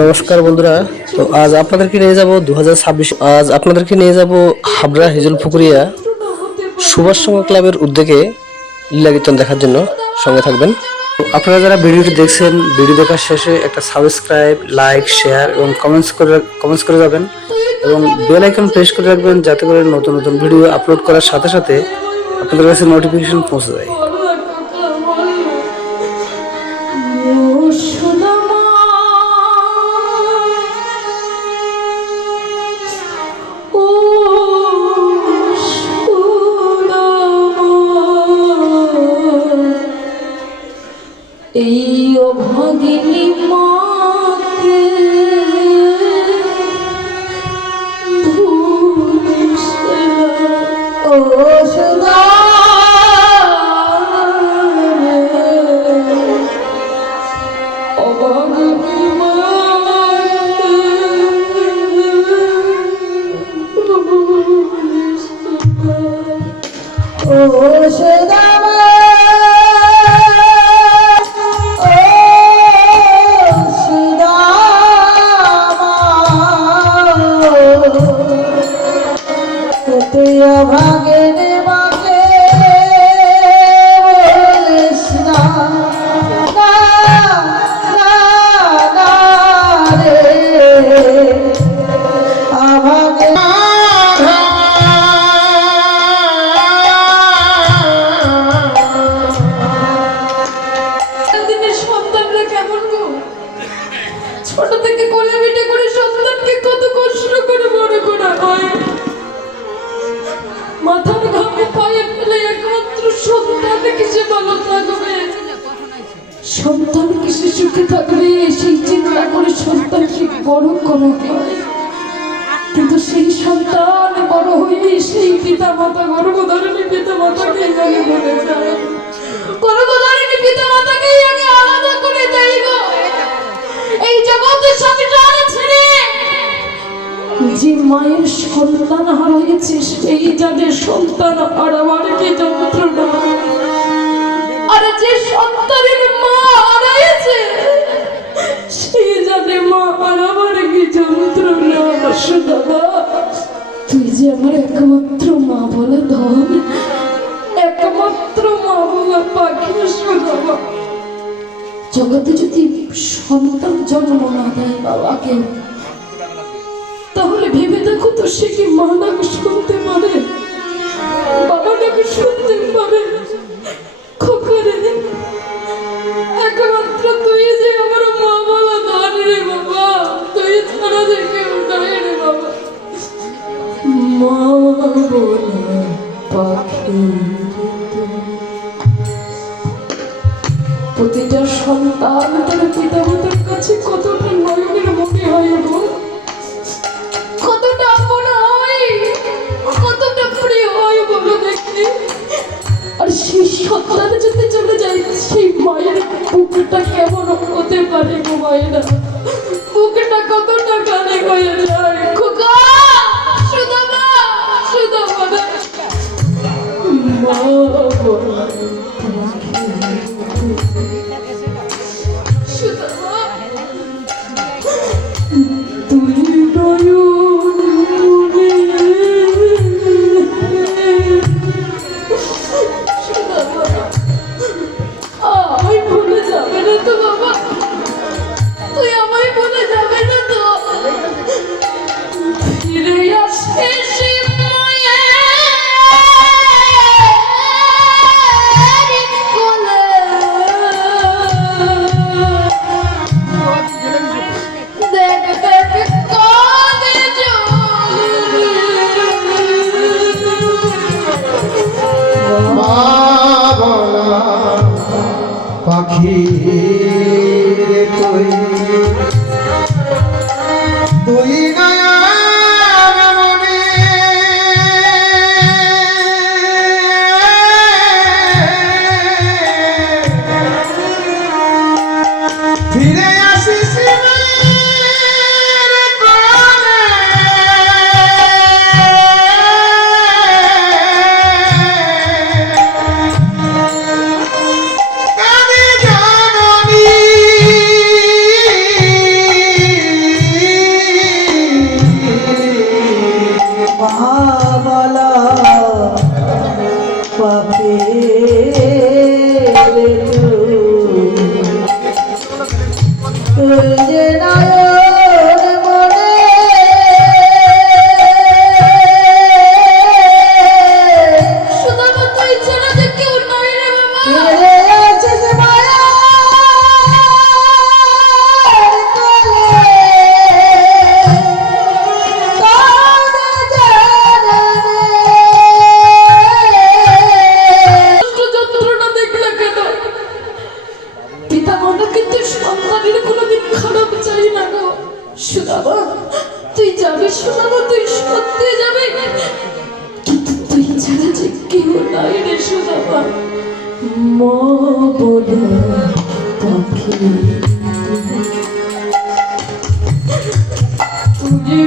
নমস্কার বন্ধুরা, তো আজ আপনাদেরকে নিয়ে যাব 2026। আজ আপনাদেরকে নিয়ে যাব হাবড়া হিজল পুকুরিয়া সুভাষ সংঘ ক্লাবের উদ্যোগে লীলা কীর্তন দেখার জন্য। সঙ্গে থাকবেন। আপনারা যারা ভিডিওটি দেখছেন, ভিডিও দেখার শেষে একটা সাবস্ক্রাইব, লাইক, শেয়ার এবং কমেন্টস করে যাবেন এবং বেল আইকন প্রেস করে রাখবেন, যাতে করে নতুন নতুন ভিডিও আপলোড করার সাথে সাথে আপনাদের কাছে নোটিফিকেশন পৌঁছে যায়। এই অভাগিনী মাকে ও সুদা অভাগিনী মাকে ও সুদা ভাগের মাকে বলিস না রে আভাগে দিনের সন্তানরা কেমন গো, ছোট থেকে কোলে পিঠে করে সন্তানকে কত কষ্ট করে বড় করা হয়। মাথার ঘামে পায়ে ফেলে একমাত্র সন্তান কিসে ভালো থাকবে, সন্তান কিসে সুখে থাকবে, সেই চিন্তা করে সন্তানকে বড় করা হয়। কিন্তু সেই সন্তান বড় হয়ে সেই পিতা মাতা গর্ভধারিণী পিতা মাতাকে আগে বলে যায়, গর্ভধারিণী পিতা মাতাকে আগে আলাদা করে দেয় গো। এই জগতের সংসার ছেড়ে যে মায়ের সন্তান হারিয়েছে সেই জানে সন্তান হারাবার কি যন্ত্রণা, আর যে সন্তানের মা হারিয়েছে সেই জানে মা হারাবার কি যন্ত্রণা। সুদামা, তুই যে আমার একমাত্র মা বলে ধন, একমাত্র মা বলে পাখি। সুদামা, জগতে যদি সন্তান জন্ম না দেয় বাবাকে, তাহলে ভেবে দেখো তো সে কি মা ডাক শুনতে পারে, বাবা ডাক শুনতে পারে? খোকারে, একমাত্র তুই যে আমার মা বলা ধন রে বাবা, তুই ছাড়া যে কেউ নাই রে বাবা। মা বলা পাখি, প্রতিটা সন্তান তার পিতা মাতার কাছে কতটা নয়নের মনে হয় গো, কতটা আপন হয়, কতটা প্রিয় হয় বলো দেখি। আর সেই সন্তান যদি চলে যায়, সেই মায়ের বুকটা কেমন হতে পারে গো মায়েরা, বুকটা কতটা কানে হয়ে যায়। খোকা, সুদামা, সুদামা মা বলা সুদামা, তুই আমায় ভুলে যাবে না তো বাবা, তুই আমায় ভুলে যাবে না তো? তুই যে নয়ন মনে সুদামা তুই ছাড়া যে কেউ নাই রে বাবা। ফিরে আছিস মায়ার কোলে, কাঁদে জানে কষ্ট যন্ত্রণা দেখলে কেন? পিতা মাতা কিন্তু সন্তানের কোনোদিন খারাপ চাই না গো। সুদামা তুই যাবি, সুদামা তুই সত্যি যাবি, কিন্তু তুই ছাড়া যে কেউ নাই রে সুদামা। মা বলে পাখি তুই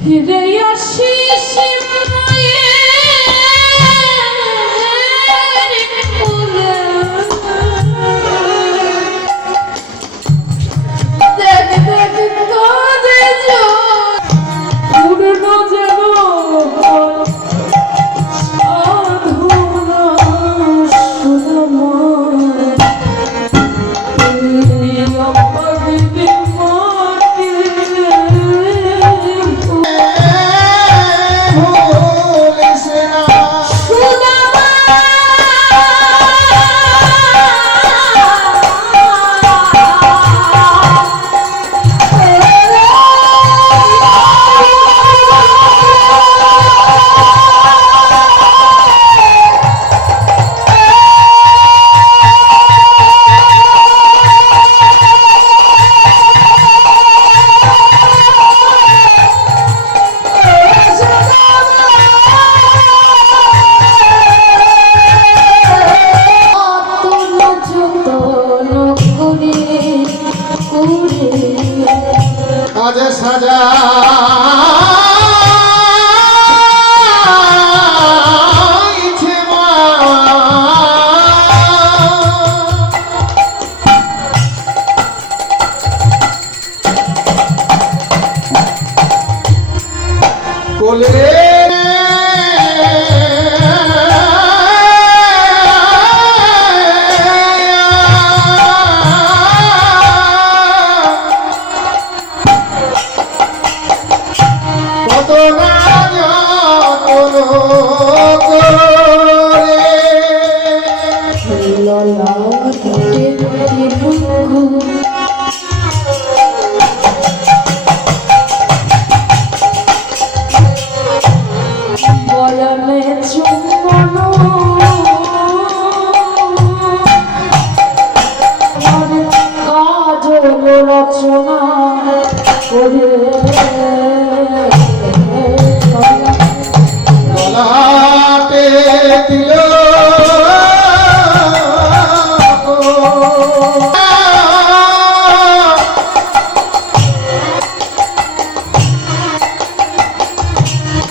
ফিরে আসিস মায়ের কোলে। দেখ দেখ কাঁদে জল, পূর্ণ যেন সাধনা সুদামা। এই আব্বা দিদি মাকে ভুলিস না সুদামা। কাজে সাজা কোলে কত না যতন করে বয়ানে চুম্বন কাজল রচনা করে গলাতে দিল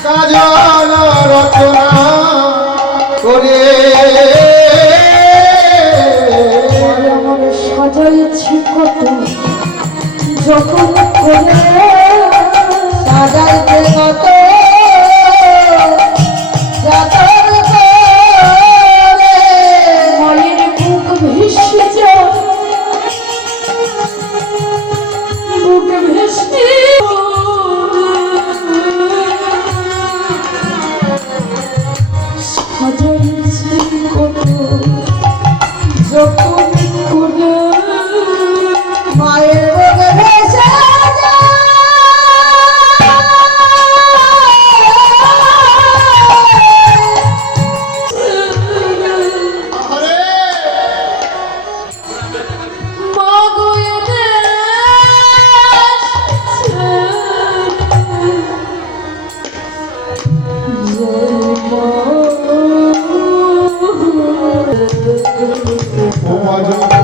কাজল রচনা করে আমার সাজাইছি কত যখন করে সাজাইতে কত যতন করে মায়ের বুক ভেসে যায়, বুক ভেসে সাজাইছি কত যখন করে মায়ের বুকে ভেসে আরে মা গো এদের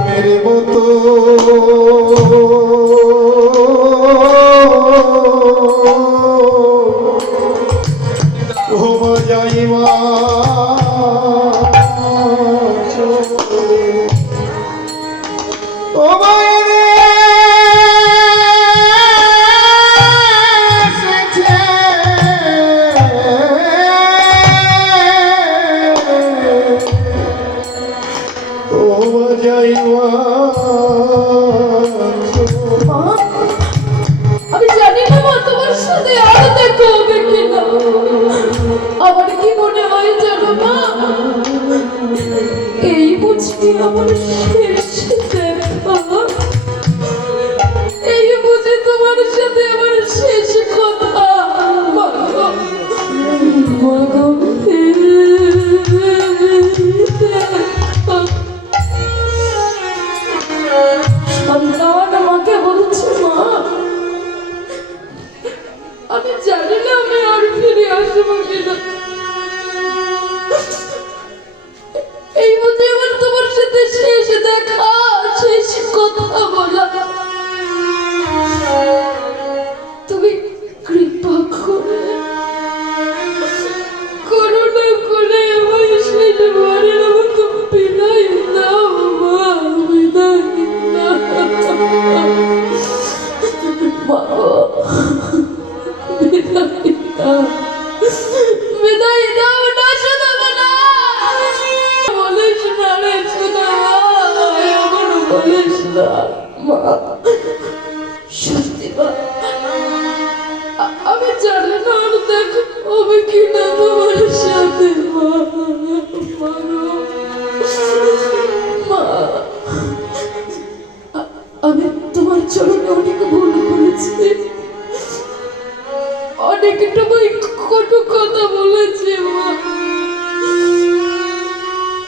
মেরে মতো যাইবা ও মায়েরে ও যাইবা মা, আমি জানি না মা তোমার সাথে আর দেখা হবে কিনা। আমার কি মনে হয় জানো মা, এই বুঝি আমার শেষ দেখা, এই বুঝি তোমার সাথে আমার শেষ কথা। মা গো, মা গো, সন্তান আমাকে বলছে মা, আমি জানি না আমি আর ফিরে আসবো কিনা। এই বুঝি আমার তোমার সাথে শেষ দেখা, শেষ কথা বলা। তুমি কৃপা করে করুণা করে আমার শেষবারের মতো বিদায় দাও মা, বিদায় দাও মা, বিদায় দাও, বিদায় দাও না শুধু না বলিস না রে, শুধু এমন বলিস না মা। সত্যি মা, আমি জানি না আর দেখো হবে কিনা তোমার সাথে মা। মা গো, মা, আমি তোমার চরণে অনেক ভুল করেছি, অনেক তোমায় কটু কথা বলেছি মা।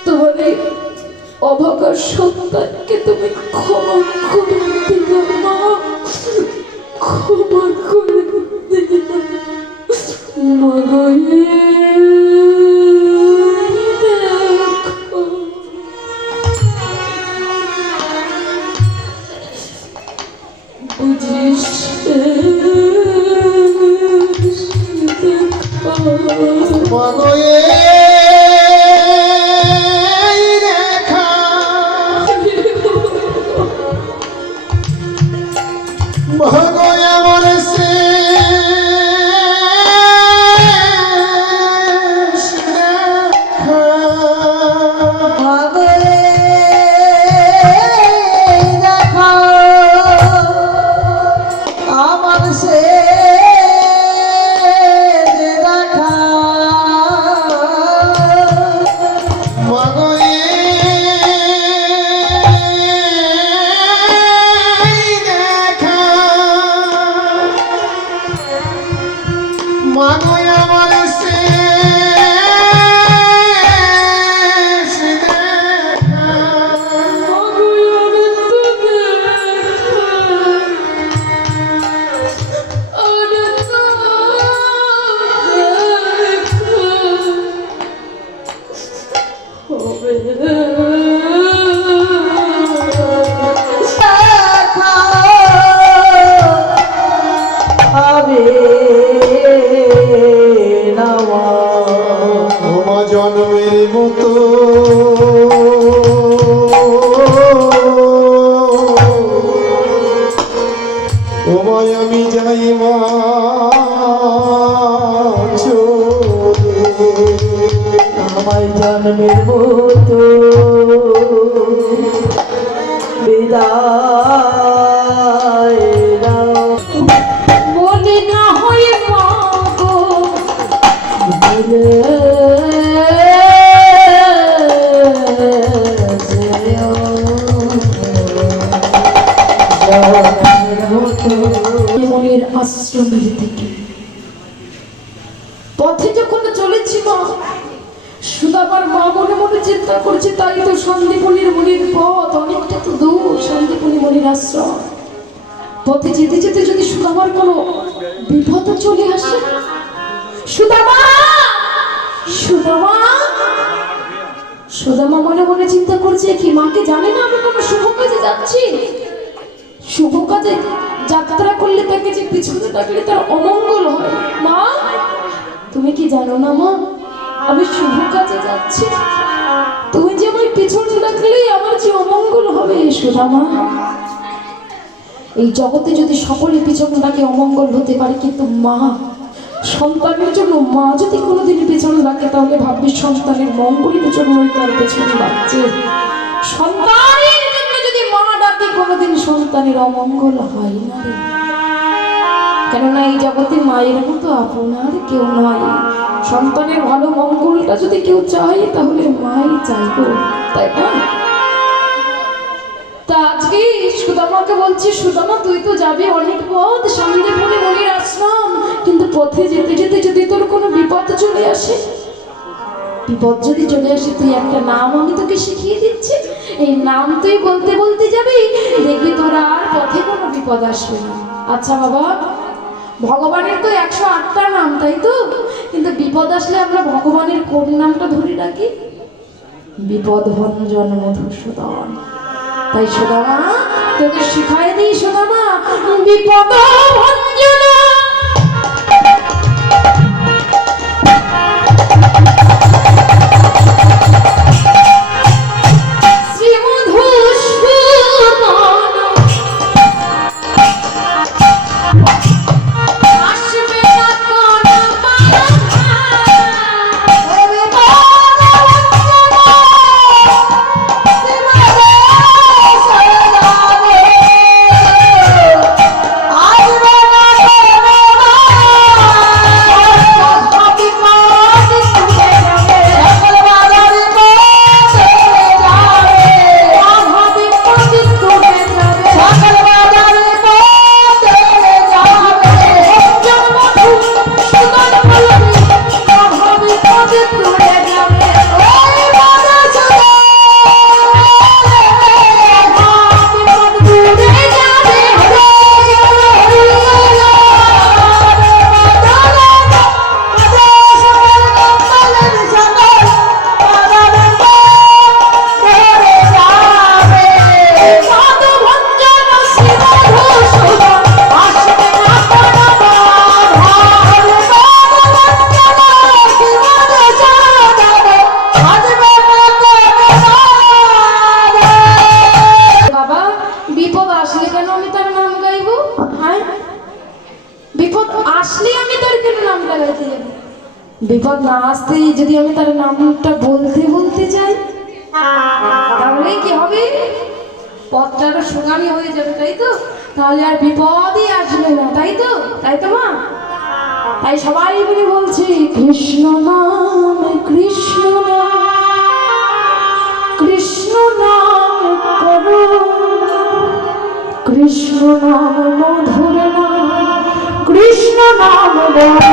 তোমার এই অভাগা সন্তানকে তুমি ক্ষমা করে দিও মা, ক্ষমা করে দিও মা গো। দেখো বুঝিস মগয়ে রেখা মগয়ে আমার শেষ দেখা মাগো দেখো আমার শেষ দেখা মগয়ে দেখা মগয়ে আমার শেষ দেখা দেখা হবে না মা। তোমা জন্মের মতো তোমায় আমি যাইবা চলে আমার জন্মের মতো বিদায় দাও। মনে না হয় মা গো, ভুলে যেও জন্মের মতো। মনের আশ্রমের দিকে পথে যখন চলেছি মা, সুদামার মা মনে মনে চিন্তা করছে, তাই তো শান্তিপুরীর মনির পথ অনেকটা তো দূর, শান্তিপুরী মনির আশ্রম। পথে যেতে যেতে যদি সুদামার কোনো বিপদ চলে আসে, সুদামা, সুদামা, সুদামা মনে মনে চিন্তা করছে, কি মাকে জানে না আমি কোনো শুভ কাজে যাচ্ছি? শুভ কাজে যাত্রা করলে তাকে যে পিছনে ডাকলে তার অমঙ্গল হয়। মা, তুমি কি জানো না মা, আমি শুভ কাজে যাচ্ছি, তুমি যে আমার পিছনে ডাকলেই আমার যে অমঙ্গল হবে। সুদামা, এই জগতে যদি সকলে পিছন ডাকে অমঙ্গল হতে পারে, কিন্তু মা, সন্তানের জন্য মা যদি কোনোদিন পেছনে ডাকে, তাহলে ভাববি সন্তানের মঙ্গলের জন্যই তার পেছনে ডাকছে। সন্তানের জন্য যদি মা ডাকে কোনোদিন সন্তানের অমঙ্গল হয় না রে। কেননা এই জগতে মায়ের মতো আপনার কেউ নয়। সন্তানের ভালো মঙ্গলটা যদি কেউ চায় তাহলে মাই চাইবো, তাই না? তা আজকে সুদামাকে বলছি, সুদামা তুই তো যাবি অনেক পথ, সামনে পড়ে মনির আশ্রম, কিন্তু পথে যেতে যেতে যদি তোর কোনো বিপদ চলে আসে, বিপদ যদি চলে আসে, তুই একটা নাম আমি তোকে শিখিয়ে দিচ্ছি, এই নাম তুই বলতে বলতে যাবি, দেখবি তোর আর পথে কোনো বিপদ আসবে না। আচ্ছা বাবা, ভগবানের তো 108টা নাম, তাই তো? কিন্তু বিপদ আসলে আমরা ভগবানের কোন নামটা ধরে রাখি? বিপদ ভঞ্জন মধুসূদন। তাই সুদামা তোকে শিখাই দিই, সুদামা বিপদ ভঞ্জন শ্রী মধুসূদন আসবে না কোন বাধা। বিপদ না আসতেই যদি আমি তার নামটা বলতে বলতে যাই, তাহলে কি হবে? পথটা আরো সুগামী হয়ে যাবে, তাই তো? তাহলে আর বিপদই আসবে না, তাই তো? তাই তো মা? তাই সবাই মিলে বলছি কৃষ্ণ নাম, কৃষ্ণ নাম, কৃষ্ণ নাম করো, কৃষ্ণ নাম মধুর নাম, কৃষ্ণ নাম বলো।